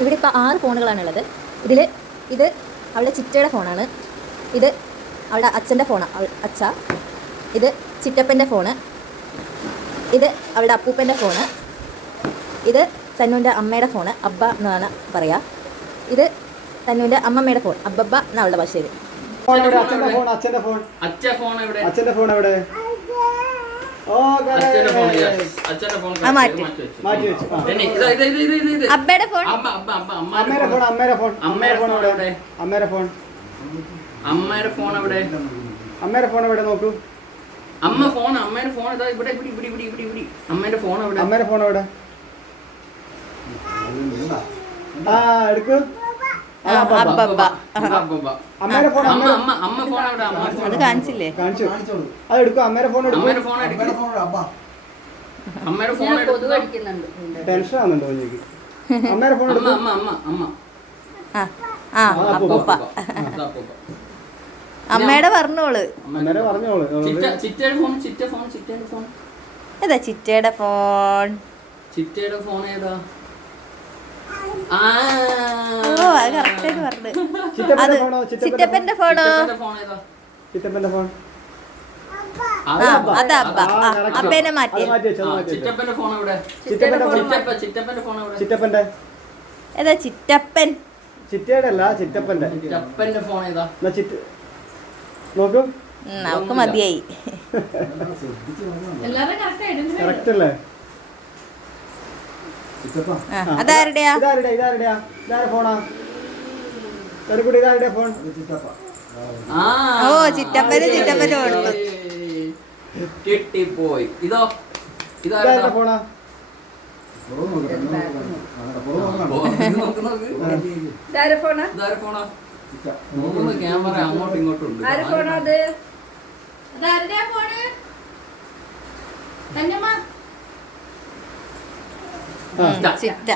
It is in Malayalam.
ഇവിടെ ഇപ്പോൾ 6 ഫോണുകളാണുള്ളത്. ഇത് അവളുടെ ചിറ്റയുടെ ഫോണാണ്. ഇത് അവളുടെ അച്ഛൻ്റെ ഫോണാണ്, അച്ഛ. ഇത് ചിറ്റപ്പൻ്റെ ഫോണ്. ഇത് അവളുടെ അപ്പൂപ്പൻ്റെ ഫോണ്. ഇത് തന്നുവിൻ്റെ അമ്മയുടെ ഫോണ്, അബ്ബ എന്നാണ് പറയുക. ഇത് തന്നുവിൻ്റെ അമ്മമ്മയുടെ ഫോൺ, അബ്ബബ്ബ എന്നാണ് അവളുടെ ഭാഷയിൽ. അബ്ബയുടെ ഫോൺ, അമ്മയുടെ ഫോൺ എവിടെ നോക്കൂ. അമ്മ ഫോൺ, അമ്മയുടെ ഫോൺ ഇതാ ഇവിടെ ഇവിടെ ഇവിടെ ഇവിടെ ഇവിടെ ഇവിടെ. അമ്മയുടെ ഫോൺ എവിടെ? അമ്മയുടെ ഫോൺ എവിടെ? എടുക്കൂ. അമ്മയുടെ ഫോൺ, അമ്മ ഫോൺ എവിടെ? അത് കാണിച്ചില്ലേ? കാണിച്ചു. അത് എടുക്കൂ. അമ്മയുടെ ഫോൺ എടുക്കൂ. അമ്മയുടെ ഫോൺ ടെൻഷൻ ആവുന്നുണ്ടോ എനിക്ക്? അമ്മയുടെ ഫോൺ എടുക്കൂ. അമ്മയുടെ പറഞ്ഞോള്. ഏതാ ചിറ്റയുടെ ഫോൺ? ചിറ്റയുടെ ഫോൺ ഏതാ? അത് കറക്റ്റായിട്ട് പറഞ്ഞു. ചിറ്റപ്പന്റെ ഫോണോ? ചിറ്റപ്പന്റെ ഫോൺ അത് അബ്ബ. അബ്ബേനെ മാറ്റി. ചിറ്റപ്പന്റെ ഫോൺ എവിടെ? ചിറ്റപ്പന്റെ ഏതാ ചിറ്റപ്പൻ? ചിറ്റയുടെ അല്ല, ചിറ്റപ്പന്റെ. ചിറ്റപ്പന്റെ ഫോൺ ഏതാ? നോക്കൂ. നമുക്ക് മതിയായി. കറക്റ്റ് അല്ലേ? അതാരുടെയാ? ഇതാരുടെ ഫോണാ? ഇതാരുടെ ഫോൺ? ഓ, ചിറ്റപ്പന് കൊടുത്തു. കിട്ടിപ്പോയി. ഇതോ? ഇതാരുടെ ഫോണാ? ക്യാമറ അങ്ങോട്ടും ഇങ്ങോട്ടും ഉണ്ട്. ചിറ്റ.